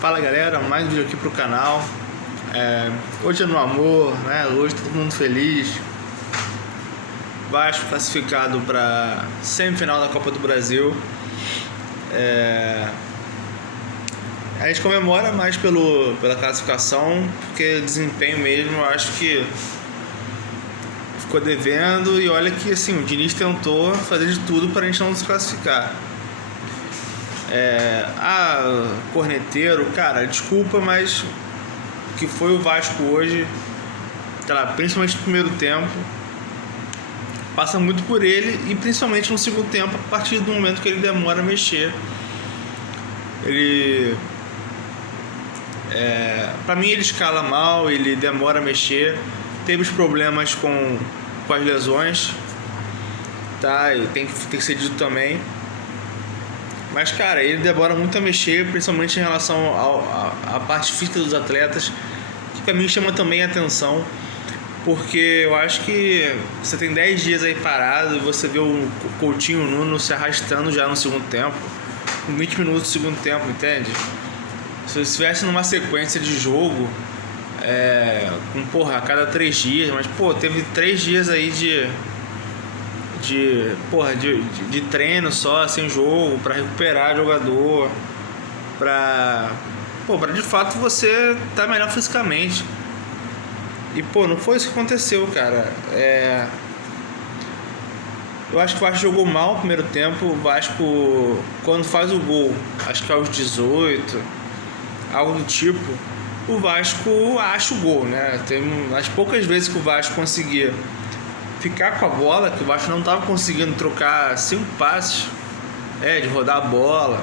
Fala galera, mais um vídeo aqui pro canal. Hoje é no amor, né? Hoje todo mundo feliz. Vasco classificado para semifinal da Copa do Brasil. A gente comemora mais pela classificação, porque desempenho mesmo, eu acho que ficou devendo. E olha que assim, o Diniz tentou fazer de tudo para a gente não se classificar. Corneteiro, cara, desculpa, mas o que foi o Vasco hoje, principalmente no primeiro tempo, passa muito por ele, e principalmente no segundo tempo, a partir do momento que ele demora a mexer. Pra mim ele escala mal, ele demora a mexer, teve os problemas com as lesões, e tem que ser dito também. Mas, cara, ele demora muito a mexer, principalmente em relação à parte física dos atletas, que pra mim chama também a atenção, porque eu acho que você tem 10 dias aí parado e você vê o Coutinho Nuno se arrastando já no segundo tempo, com 20 minutos do segundo tempo, entende? Se eu estivesse numa sequência de jogo, a cada 3 dias, mas, teve 3 dias aí de treino só, sem jogo, pra recuperar jogador, pra de fato você tá melhor fisicamente. E não foi isso que aconteceu, cara. Eu acho que o Vasco jogou mal no primeiro tempo. O Vasco, quando faz o gol, acho que aos 18, algo do tipo, o Vasco acha o gol, né? Tem as poucas vezes que o Vasco conseguia ficar com a bola, que o Vasco não estava conseguindo trocar 5 passes, de rodar a bola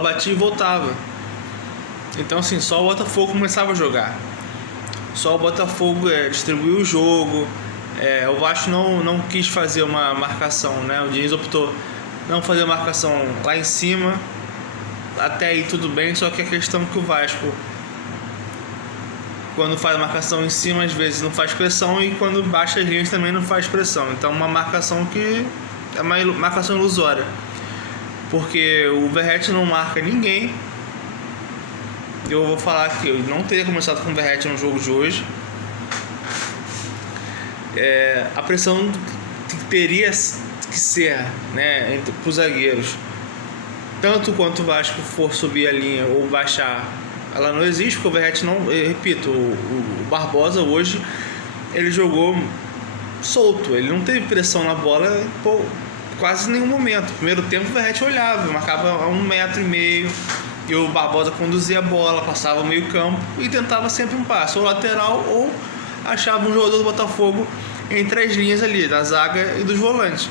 batia e voltava. Então assim, só o Botafogo começava a jogar, só o Botafogo distribuiu o jogo. O Vasco não quis fazer uma marcação, né? O Diniz optou não fazer a marcação lá em cima. Até aí tudo bem, só que a questão é que o Vasco, quando faz a marcação em cima, às vezes não faz pressão, e quando baixa as linhas também não faz pressão. Então uma marcação que é uma marcação ilusória, porque o Verratti não marca ninguém. Eu vou falar que eu não teria começado com o Verratti no jogo de hoje. A pressão que teria que ser, né, para os zagueiros, tanto quanto o Vasco for subir a linha ou baixar, ela não existe, porque o Verratti não... Eu repito, o Barbosa hoje, ele jogou solto, ele não teve pressão na bola quase em nenhum momento. No primeiro tempo o Verratti olhava, marcava a 1,5 metros, e o Barbosa conduzia a bola, passava o meio campo e tentava sempre um passe, ou lateral, ou achava um jogador do Botafogo entre as linhas ali, da zaga e dos volantes.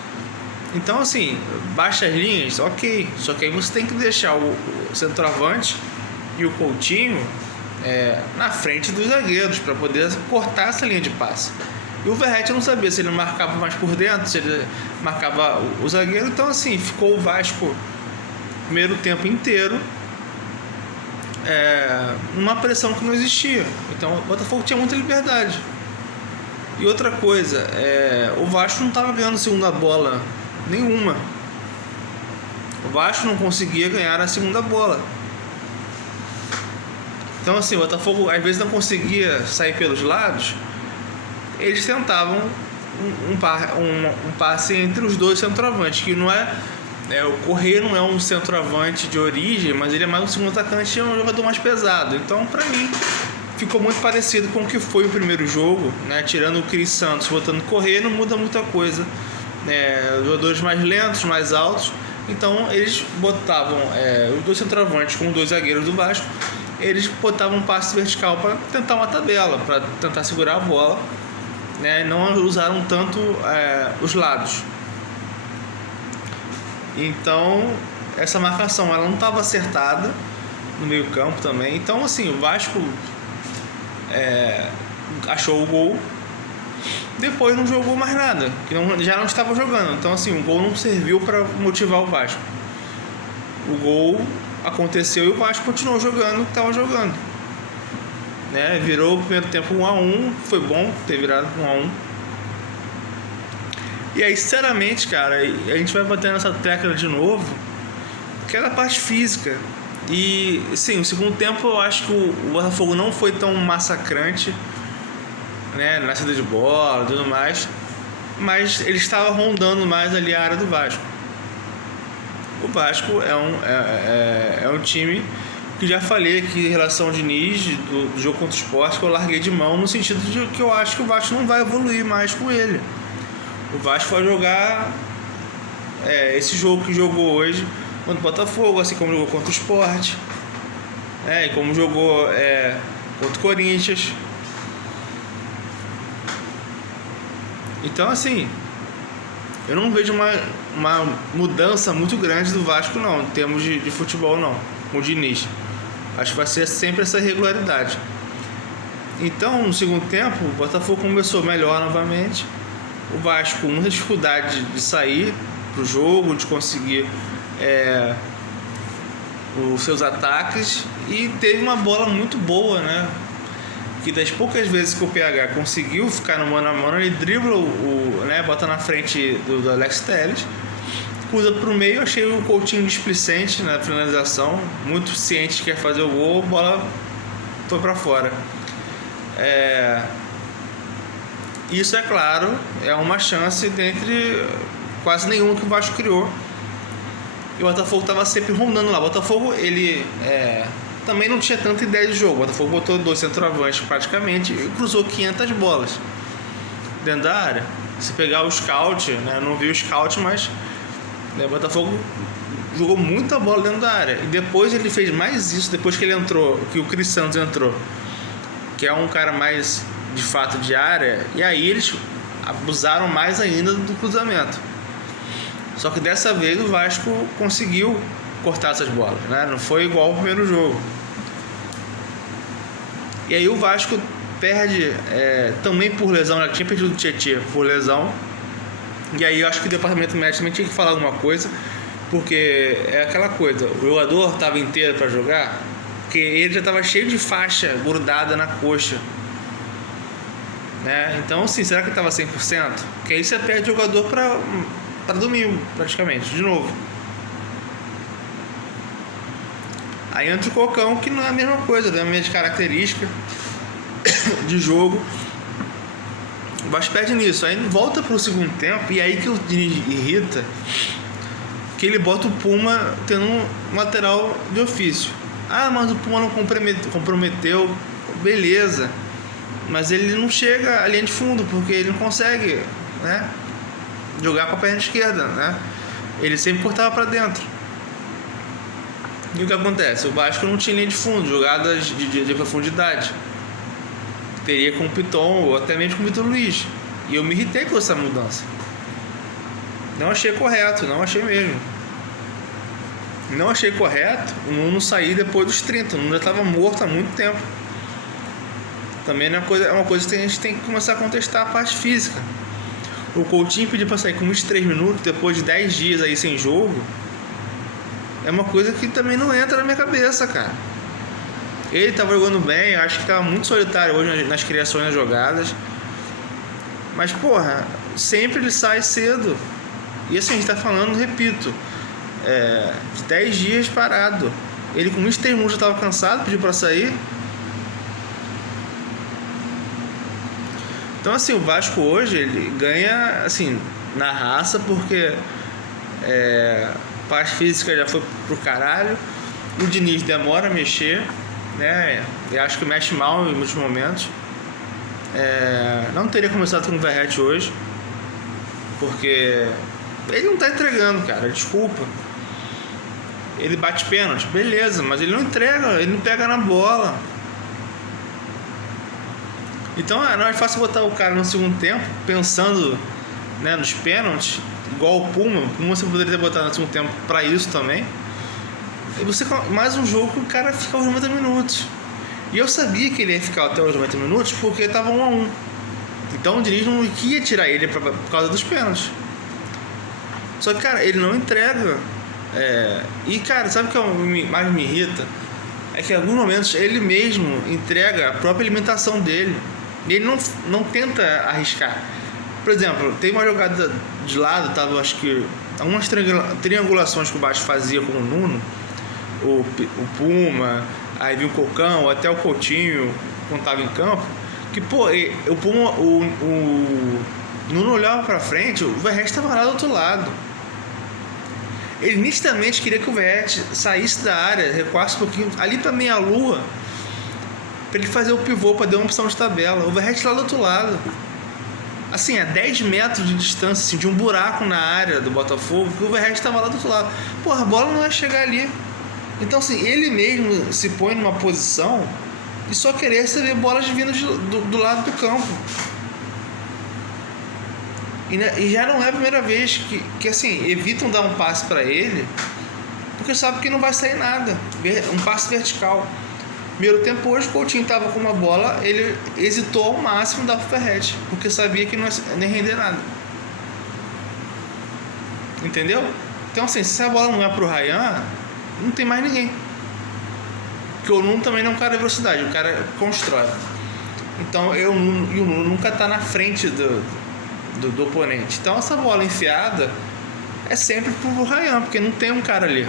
Então assim, baixa as linhas, ok, só que aí você tem que deixar o centroavante e o Coutinho na frente dos zagueiros, para poder cortar essa linha de passe. E o Verratti não sabia se ele marcava mais por dentro, se ele marcava o zagueiro. Então assim, ficou o Vasco primeiro tempo inteiro numa pressão que não existia. Então o Botafogo tinha muita liberdade. E outra coisa, o Vasco não estava ganhando segunda bola nenhuma. O Vasco não conseguia ganhar a segunda bola. Então assim, o Botafogo às vezes não conseguia sair pelos lados. Eles tentavam um passe entre os dois centroavantes, que não o Corrêa não é um centroavante de origem, mas ele é mais um segundo atacante e é um jogador mais pesado. Então pra mim ficou muito parecido com o que foi o primeiro jogo, né? Tirando o Cris Santos, botando Corrêa, não muda muita coisa. Jogadores mais lentos, mais altos. Então eles botavam os dois centroavantes com os dois zagueiros do Vasco. Eles botavam um passe vertical para tentar uma tabela, para tentar segurar a bola, né? Não usaram tanto os lados. Então essa marcação ela não estava acertada no meio campo também. Então assim, o Vasco achou o gol, depois não jogou mais nada, que já não estava jogando. Então assim, o gol não serviu para motivar o Vasco. O gol aconteceu e o Vasco continuou jogando o que estava jogando, né? Virou o primeiro tempo 1-1, foi bom ter virado 1-1. E aí, sinceramente, cara, a gente vai bater nessa tecla de novo, que é da parte física. E sim, o segundo tempo eu acho que o Botafogo não foi tão massacrante, né, na saída de bola e tudo mais, mas ele estava rondando mais ali a área do Vasco. O Vasco é um time que já falei aqui em relação ao Diniz, do jogo contra o Sport, que eu larguei de mão no sentido de que eu acho que o Vasco não vai evoluir mais com ele. O Vasco vai jogar esse jogo que jogou hoje contra o Botafogo, assim como jogou contra o Sport, e como jogou contra o Corinthians. Então, assim, eu não vejo uma mudança muito grande do Vasco, não, em termos de futebol, não, com o Diniz. Acho que vai ser sempre essa regularidade. Então, no segundo tempo, o Botafogo começou melhor novamente. O Vasco com muita dificuldade de sair pro jogo, de conseguir os seus ataques, e teve uma bola muito boa, né? Que das poucas vezes que o PH conseguiu ficar no mano a mano, ele dribla bota na frente do Alex Telles, cruza pro meio. Achei o Coutinho displicente na finalização, muito ciente que quer fazer o gol, a bola foi para fora. Isso, é claro, é uma chance dentre quase nenhuma que o Vasco criou. E o Botafogo estava sempre rondando lá. O Botafogo, ele também não tinha tanta ideia de jogo. O Botafogo botou 2 centroavantes praticamente e cruzou 500 bolas dentro da área. Se pegar o scout, eu não vi o scout, mas o Botafogo jogou muita bola dentro da área. E depois ele fez mais isso, depois que ele entrou, que o Cris Santos entrou, que é um cara mais de fato de área, e aí eles abusaram mais ainda do cruzamento. Só que dessa vez o Vasco conseguiu cortar essas bolas, né? Não foi igual ao primeiro jogo. E aí o Vasco perde também por lesão. Já tinha perdido o Tietê por lesão. E aí eu acho que o departamento médico também tinha que falar alguma coisa, porque é aquela coisa, o jogador estava inteiro para jogar, porque ele já estava cheio de faixa grudada na coxa, né? Então, assim, será que estava 100%? Porque aí você perde o jogador para domingo, praticamente, de novo. Aí entra o Cocão, que não é a mesma coisa, não é a mesma característica de jogo. O Vasco perde nisso. Aí volta pro segundo tempo, e aí que o Diniz irrita, que ele bota o Puma tendo um lateral de ofício. Ah, mas o Puma não comprometeu. Beleza. Mas ele não chega à linha de fundo, porque ele não consegue, né, jogar com a perna esquerda, né? Ele sempre cortava para dentro. E o que acontece? O Vasco não tinha linha de fundo, jogadas de profundidade. Teria com o Piton, ou até mesmo com o Vitor Luiz. E eu me irritei com essa mudança. Não achei correto, não achei mesmo. Não achei correto o Nuno sair depois dos 30. O Nuno já estava morto há muito tempo. Também é uma coisa que a gente tem que começar a contestar a parte física. O Coutinho pediu para sair com 23 minutos depois de 10 dias aí sem jogo. É uma coisa que também não entra na minha cabeça, cara. Ele tava jogando bem, eu acho que tava muito solitário hoje nas criações, nas jogadas. Mas, porra, sempre ele sai cedo. E assim, a gente tá falando, repito, de 10 dias parado. Ele com 23 minutos já tava cansado, pediu para sair. Então, assim, o Vasco hoje, ele ganha, assim, na raça, porque a parte física já foi pro caralho. O Diniz demora a mexer, né? E acho que mexe mal em muitos momentos. Não teria começado com o Verratti hoje, porque ele não tá entregando, cara, desculpa. Ele bate pênalti, beleza, mas ele não entrega, ele não pega na bola. Então não é fácil botar o cara no segundo tempo pensando, né, nos pênaltis, igual o Puma. Você poderia ter botado no segundo tempo para isso também. E você mais um jogo que o cara fica os 90 minutos. E eu sabia que ele ia ficar até os 90 minutos porque estava 1-1. Então o Diniz não ia tirar ele por causa dos pênaltis. Só que, cara, ele não entrega. E, cara, sabe o que mais me irrita? É que em alguns momentos ele mesmo entrega a própria alimentação dele. Ele não tenta arriscar. Por exemplo, tem uma jogada de lado, tava, acho que algumas triangulações que o Vasco fazia com o Nuno, o Puma, aí vinha o Cocão, até o Coutinho, quando tava em campo, que, pô, o Puma, o Nuno olhava pra frente, o Verratti tava lá do outro lado. Ele nitidamente queria que o Verratti saísse da área, recuasse um pouquinho, ali pra meia-lua, pra ele fazer o pivô, pra dar uma opção de tabela. O Verratti lá do outro lado. Assim, a 10 metros de distância, assim, de um buraco na área do Botafogo, que o Verratti estava lá do outro lado. Porra, a bola não ia chegar ali. Então, assim, ele mesmo se põe numa posição de só querer receber bolas vindo do lado do campo. E já não é a primeira vez que assim, evitam dar um passe para ele, porque sabe que não vai sair nada. Um passe vertical. Primeiro tempo hoje, o Coutinho estava com uma bola, ele hesitou ao máximo dar pro Verratti, porque sabia que não ia nem render nada. Entendeu? Então, assim, se a bola não é pro Ryan, não tem mais ninguém. Porque o Nuno também não é um cara de velocidade, o cara constrói. Então, o Nuno nunca tá na frente do oponente. Então, essa bola enfiada é sempre pro Ryan, porque não tem um cara ali.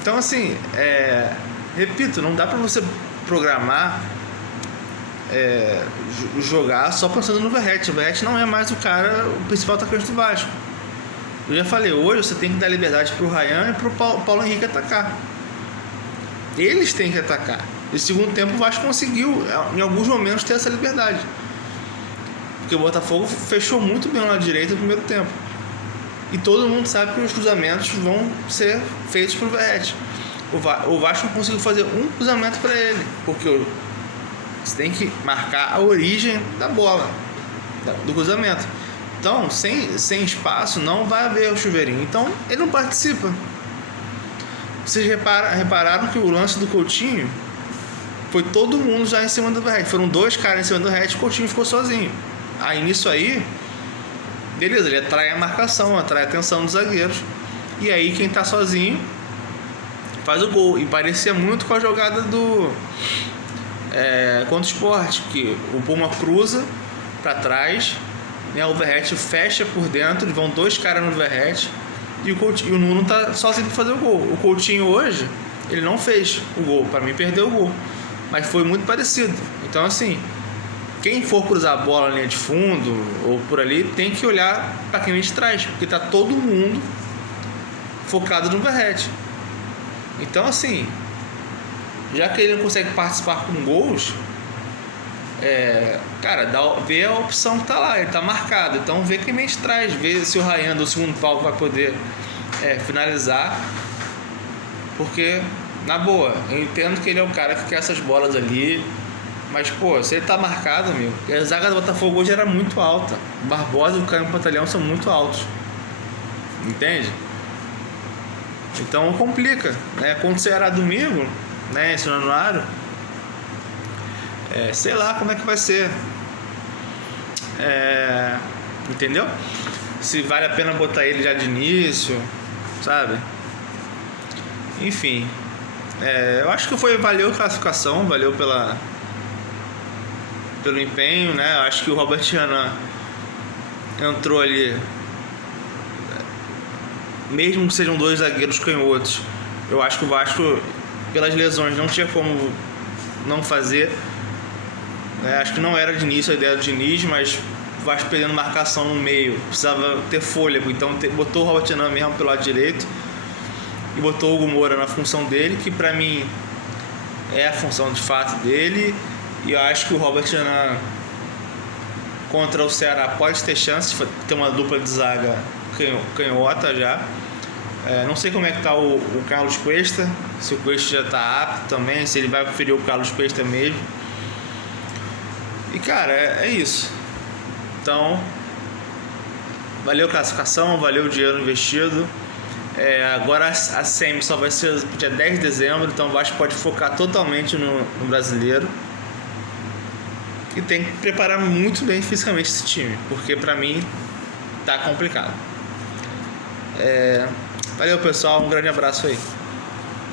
Então, assim, repito, não dá pra você programar, jogar só pensando no Verratti. O Verratti não é mais o principal atacante do Vasco. Eu já falei, hoje você tem que dar liberdade pro Ryan e pro Paulo Henrique atacar. Eles têm que atacar. No segundo tempo, o Vasco conseguiu, em alguns momentos, ter essa liberdade. Porque o Botafogo fechou muito bem lá direita no primeiro tempo. E todo mundo sabe que os cruzamentos vão ser feitos pro Verratti. O Vasco não conseguiu fazer um cruzamento para ele, porque você tem que marcar a origem da bola, do cruzamento. Então, sem espaço, não vai haver o chuveirinho. Então, ele não participa. Vocês repararam que o lance do Coutinho foi todo mundo já em cima do Verratti. Foram 2 caras em cima do Verratti e o Coutinho ficou sozinho. Aí, nisso aí, beleza, ele atrai a marcação, atrai a atenção dos zagueiros. E aí quem tá sozinho faz o gol. E parecia muito com a jogada contra o Sport, que o Puma cruza pra trás, né, o Verratti fecha por dentro, vão 2 caras no Verratti e o Nuno tá sozinho pra fazer o gol. O Coutinho hoje, ele não fez o gol, pra mim perdeu o gol, mas foi muito parecido. Então, assim, quem for cruzar a bola na linha de fundo ou por ali, tem que olhar para quem vem de trás, porque tá todo mundo focado no Verratti. Então, assim, já que ele não consegue participar com gols, cara, vê a opção que tá lá, ele tá marcado. Então, vê quem vem de trás, vê se o Ryan do segundo pau vai poder finalizar. Porque, na boa, eu entendo que ele é um cara que quer essas bolas ali. Mas, pô, se ele tá marcado, amigo, a zaga do Botafogo hoje era muito alta. O Barbosa e o Caio Pantalhão são muito altos. Entende? Então complica, né? Quando você era domingo, né, esse Januário, sei lá como é que vai ser. Entendeu? Se vale a pena botar ele já de início, sabe? Enfim, eu acho que valeu a classificação, valeu pelo empenho, né? Eu acho que o Robert Renan entrou ali, mesmo que sejam 2 zagueiros canhotos. Eu acho que o Vasco, pelas lesões, não tinha como não fazer. Acho que não era de início a ideia do Diniz, mas o Vasco perdendo marcação no meio, precisava ter fôlego. Então botou o Robert Renan mesmo pelo lado direito e botou o Hugo Moura na função dele, que pra mim é a função de fato dele. E eu acho que o Robert Renan contra o Ceará pode ter chance de ter uma dupla de zaga canhota já. Não sei como é que tá o Carlos Cuesta, se o Cuesta já tá apto também, se ele vai preferir o Carlos Cuesta mesmo. E, cara, é isso. Então, valeu a classificação, valeu o dinheiro investido. Agora a SEMI só vai ser dia 10 de dezembro, então o Vasco pode focar totalmente no brasileiro. E tem que preparar muito bem fisicamente esse time, porque pra mim tá complicado. Valeu, pessoal, um grande abraço aí.